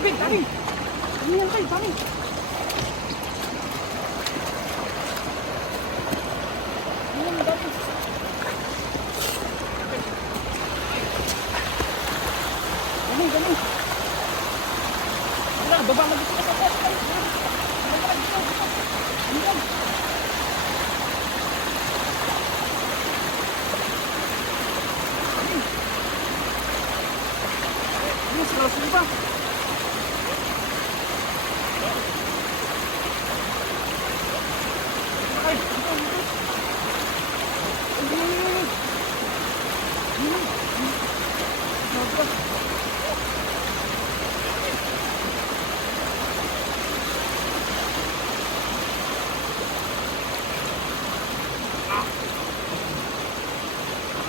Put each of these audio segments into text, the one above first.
Dami, dami. Dami yan kayo, dami. Ayan, dami. Dami, dami. Wala, baba na dito sa pot. Ayan. Ayan, sila ba?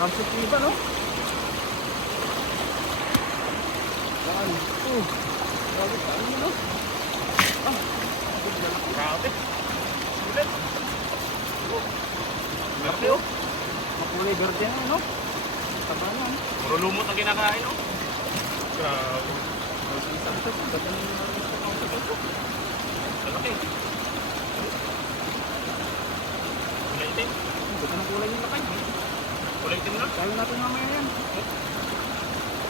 Kamsik iba, no? Saan? Grabe tayo mo, no? Grabe. Ulit. Grabe, oh. Makulay verde na, no? Taba na, no? Puro lumot ang kinakain, no? Grabe. Isang ito, ba't ang Malaki. Kulay itim. ba't ang kulay yung lakay? Kulay itim na. Sabi natin mamaya yan.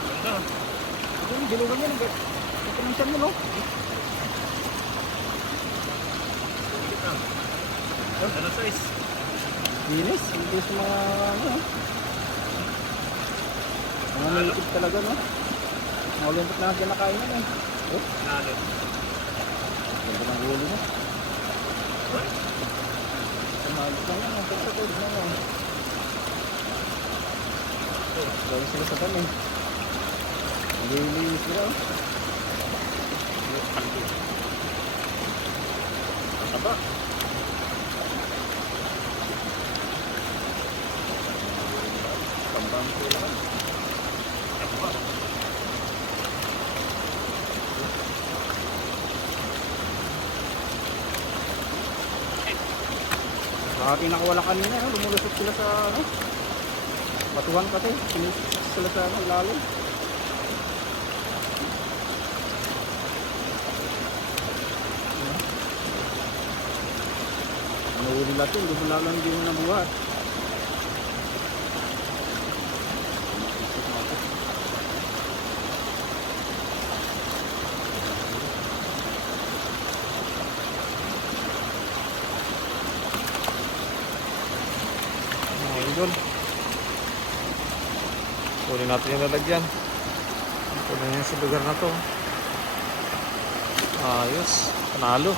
Ganda. Ito yung dilugan yan. Ito ng siyan mo, no? Ulit na. Ano size? Dinis. Hindi sa mga, ano, mga native talaga, no? Mga lumpot na kinakain yan, eh. Oh, Nalo. ganda ng ulo mo. Ay. Kumalit lang yan. Ang pagkakod na yan. Gawin sila sa dami. Nalilinis sila, oh. Kalbo. Ang taba. Tambang sila. Taba. Sa ating nakawala kanina, no? Lumulusot sila sa, ano, batuhan kasi. Sinisip sila sa, ano, ilalim. Ano uli natin, hindi mo lalang hindi mo nabuhat. Idol. Kunin natin yung lalagyan. Kunin yan sa lugar na to. Ayos. Panalo.